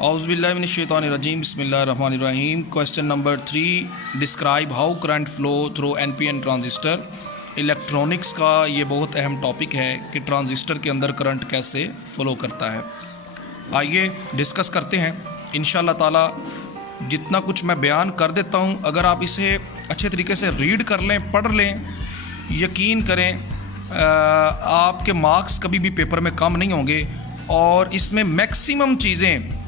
औज़ुबिल्लाहिमिनश्शैतानिर्रजीम बिस्मिल्लाहिर्रहमानिर्रहीम। Question number 3, describe how current flow through NPN transistor. Electronics का ये बहुत अहम टॉपिक है कि ट्रांजिस्टर के अंदर करंट कैसे फ़्लो करता है। आइए डिस्कस करते हैं। इंशाअल्लाह ताला जितना कुछ मैं बयान कर देता हूँ, अगर आप इसे अच्छे तरीके से रीड कर लें, पढ़ लें, यकीन करें आपके मार्क्स कभी भी पेपर में कम नहीं होंगे। और इसमें मैक्सिमम चीज़ें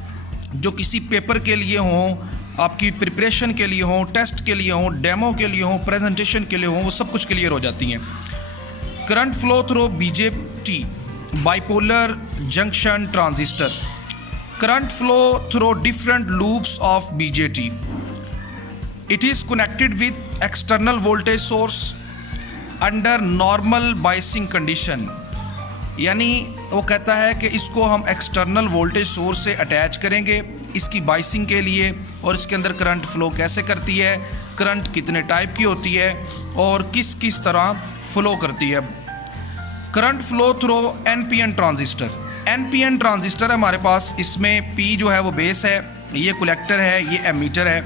जो किसी पेपर के लिए हों, आपकी प्रिपरेशन के लिए हों, टेस्ट के लिए हों, डेमो के लिए हों, प्रेजेंटेशन के लिए हों, वो सब कुछ क्लियर हो जाती हैं। Current flow through BJT, bipolar junction transistor. Current flow through different loops of BJT. It is connected with external voltage source under normal biasing condition. यानी वो कहता है कि इसको हम एक्सटर्नल वोल्टेज सोर्स से अटैच करेंगे इसकी बाइसिंग के लिए, और इसके अंदर करंट फ़्लो कैसे करती है, करंट कितने टाइप की होती है और किस किस तरह फ़्लो करती है। Current flow through NPN transistor. NPN transistor है हमारे पास, इसमें पी जो है वो बेस है, ये कलेक्टर है, ये एमीटर है,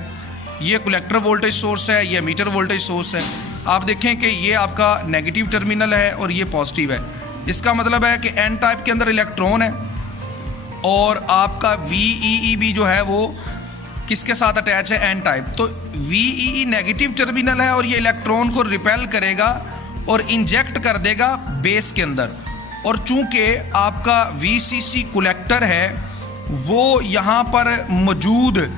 ये कलेक्टर वोल्टेज सोर्स है, ये एमीटर वोल्टेज सोर्स है। आप देखें कि ये आपका नेगेटिव टर्मिनल है और ये पॉजिटिव है। इसका मतलब है कि एन टाइप के अंदर इलेक्ट्रॉन है और आपका VEE जो है वो किसके साथ अटैच है, एन टाइप। तो VEE नेगेटिव टर्मिनल है और ये इलेक्ट्रॉन को रिपेल करेगा और इंजेक्ट कर देगा बेस के अंदर। और चूंकि आपका VCC कलेक्टर है, वो यहाँ पर मौजूद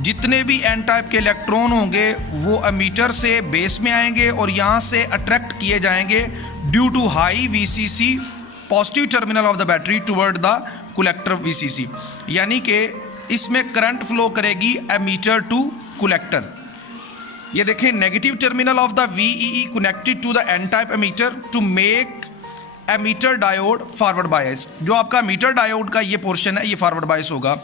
जितने भी एन टाइप के इलेक्ट्रॉन होंगे वो एमीटर से बेस में आएंगे और यहाँ से अट्रैक्ट किए जाएंगे due to high VCC positive terminal of the battery toward the collector VCC। यानी कि इसमें करंट फ्लो करेगी एमीटर टू कलेक्टर। ये देखें, negative terminal of the VEE connected to the N type emitter to make emitter diode forward bias. जो आपका ammeter diode का ये पोर्शन है ये फॉरवर्ड बायस होगा।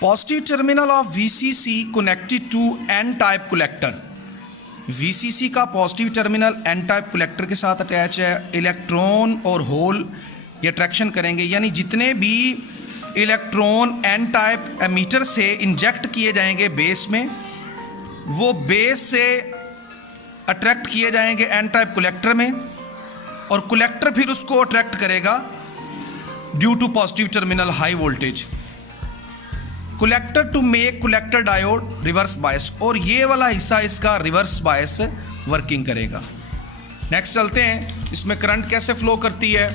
Positive terminal of VCC connected to N type collector. VCC का positive terminal N type collector के साथ अटैच है। इलेक्ट्रॉन और होल ये अट्रैक्शन करेंगे, यानी जितने भी इलेक्ट्रॉन एन टाइप एमीटर से इंजेक्ट किए जाएंगे बेस में, वो बेस से अट्रैक्ट किए जाएंगे एन टाइप कलेक्टर में, और कलेक्टर फिर उसको अट्रैक्ट करेगा due to positive terminal high voltage. Collector to make collector diode reverse bias, और ये वाला हिस्सा इसका रिवर्स बायस वर्किंग करेगा। नेक्स्ट चलते हैं, इसमें करंट कैसे फ्लो करती है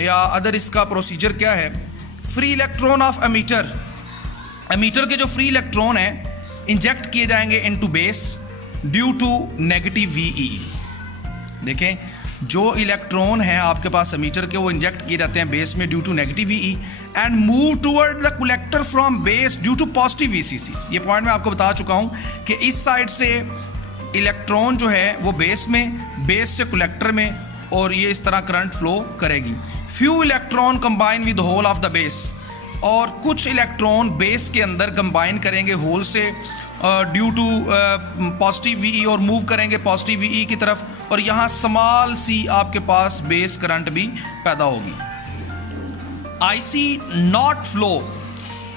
या अदर इसका प्रोसीजर क्या है। Free electron of emitter. Emitter के जो फ्री इलेक्ट्रॉन है इंजेक्ट किए जाएंगे into base due to negative VEE। देखें, जो इलेक्ट्रॉन है आपके पास एमीटर के वो इंजेक्ट किए जाते हैं बेस में due to negative VEE and move toward the collector from base due to positive VCC। ये पॉइंट मैं आपको बता चुका हूँ कि इस साइड से इलेक्ट्रॉन जो है वो बेस में, बेस से कलेक्टर में, और ये इस तरह करंट फ्लो करेगी। Few electron combine with hole of the base, और कुछ इलेक्ट्रॉन बेस के अंदर कंबाइन करेंगे होल से ड्यू टू पॉजिटिव VE और मूव करेंगे पॉजिटिव VE की तरफ, और यहाँ स्मॉल सी आपके पास बेस करंट भी पैदा होगी। IC not flow.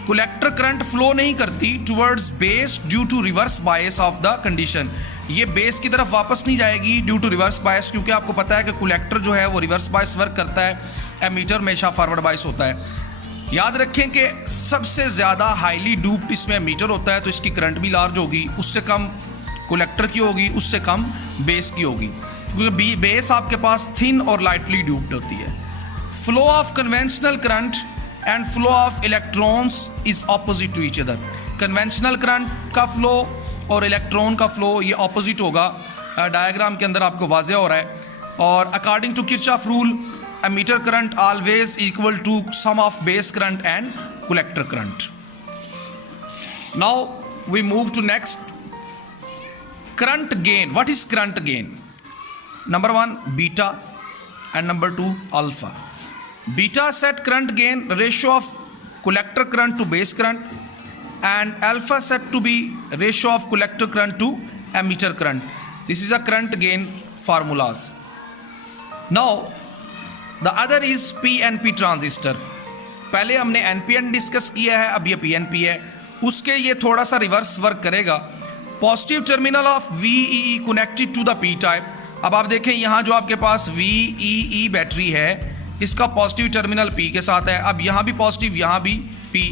Collector current flow नहीं करती towards base due to reverse bias of the condition. ये बेस की तरफ वापस नहीं जाएगी ड्यू टू रिवर्स बायस, क्योंकि आपको पता है कि कलेक्टर जो है वो रिवर्स बायस वर्क करता है, एमीटर हमेशा फॉरवर्ड बायस होता है। याद रखें कि सबसे ज़्यादा हाईली डूप्ड इसमें एमीटर होता है, तो इसकी करंट भी लार्ज होगी, उससे कम कलेक्टर की होगी, उससे कम बेस की होगी, क्योंकि बेस आपके पास थिन और लाइटली डूप्ड होती है। Flow of conventional current and flow of electrons is opposite to each other. Conventional current का फ्लो और इलेक्ट्रॉन का फ्लो ये ऑपोजिट होगा, डायग्राम के अंदर आपको वाज़ेह हो रहा है। और according to Kirchhoff rule, emitter current always equal to sum of base current and collector current. Now we move to next, current gain. What is current gain? Number 1 beta and number 2 alpha. Beta set current gain ratio of collector current to base current, and alpha set to be ratio of collector current to emitter current. This is a current gain formulas. Now the other is PNP transistor. पहले हमने NPN discuss किया है, अब ये PNP है, उसके ये थोड़ा सा रिवर्स वर्क करेगा। Positive terminal of VEE connected to the P type. अब आप देखें यहाँ जो आपके पास VEE बैटरी है इसका पॉजिटिव टर्मिनल P के साथ है। अब यहाँ भी पॉजिटिव, यहाँ भी P।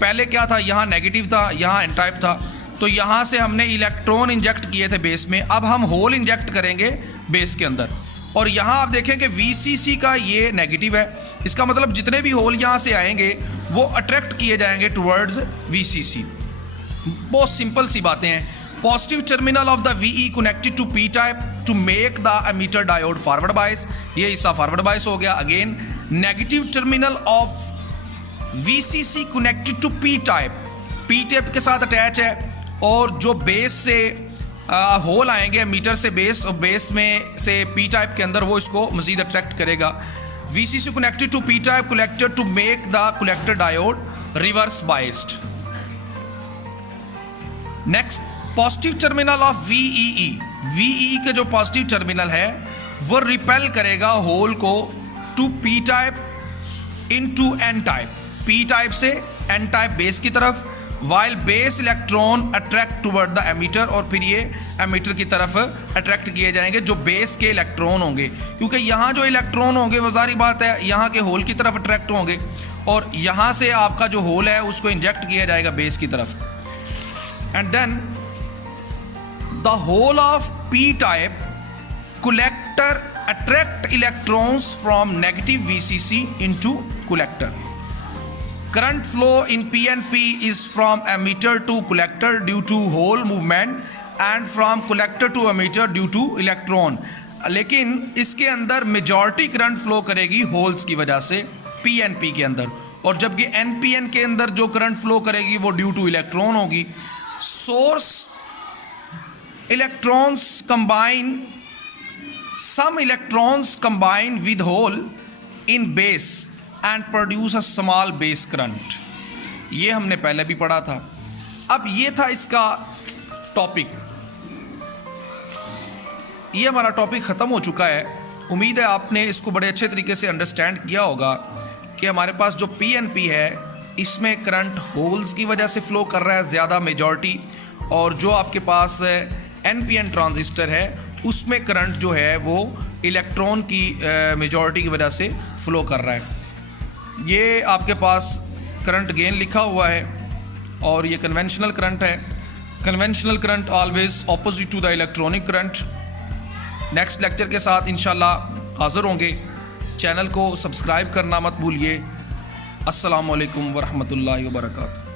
पहले क्या था, यहाँ नेगेटिव था, यहाँ N टाइप था, तो यहाँ से हमने इलेक्ट्रॉन इंजेक्ट किए थे बेस में, अब हम होल इंजेक्ट करेंगे बेस के अंदर। और यहाँ आप देखें कि VCC का ये नेगेटिव है, इसका मतलब जितने भी होल यहाँ से आएंगे वो अट्रैक्ट किए जाएंगे टुवर्ड्स VCC। बहुत सिंपल सी बातें हैं। Positive terminal of the VE connected to P type to make the emitter diode forward bias, ये हिस्सा फॉरवर्ड बायस हो गया। Again negative terminal of VCC connected to P type के साथ अटैच है, और जो बेस से होल आएंगे मीटर से बेस, और बेस में से P टाइप के अंदर वो इसको मजीद अट्रैक्ट करेगा। VCC connected to P type collector to make the collector diode reverse biased. Next, positive terminal of VEE के जो पॉजिटिव टर्मिनल है वो रिपेल करेगा होल को to P type into N type, P type से N type base की तरफ, while base electron attract toward the emitter, और फिर ये एमीटर की तरफ अट्रैक्ट किए जाएंगे जो बेस के इलेक्ट्रॉन होंगे, क्योंकि यहाँ जो इलेक्ट्रॉन होंगे वो सारी बात है यहाँ के होल की तरफ अट्रैक्ट होंगे, और यहाँ से आपका जो होल है उसको इंजेक्ट किया जाएगा बेस की तरफ। And then the hole of P type collector attract electrons from negative VCC into collector. Current flow in PNP is from emitter to collector due to hole movement and from collector to emitter due to electron। लेकिन इसके अंदर majority current flow करेगी holes की वजह से PNP के अंदर, और जबकि NPN के अंदर जो करंट फ्लो करेगी वो ड्यू टू इलेक्ट्रॉन होगी। Source electrons combine, some electrons combine with hole in base and produce a small base current. ये हमने पहले भी पढ़ा था। अब ये था इसका टॉपिक, ये हमारा टॉपिक ख़त्म हो चुका है। उम्मीद है आपने इसको बड़े अच्छे तरीके से अंडरस्टैंड किया होगा कि हमारे पास जो PNP है इसमें करंट होल्स की वजह से फ़्लो कर रहा है ज़्यादा मेजॉरिटी, और जो आपके पास NPN ट्रांजिस्टर है उसमें करंट जो है वो इलेक्ट्रॉन की मेजॉरिटी की वजह से फ़्लो कर रहा है। ये आपके पास करंट गेन लिखा हुआ है, और ये कन्वेंशनल करंट है। Conventional current always opposite to the electronic current. Next lecture के साथ इंशाल्लाह हाज़िर होंगे। चैनल को सब्सक्राइब करना मत भूलिए। अस्सलामु अलैकुम वरहमतुल्लाहि वबरकातुहू।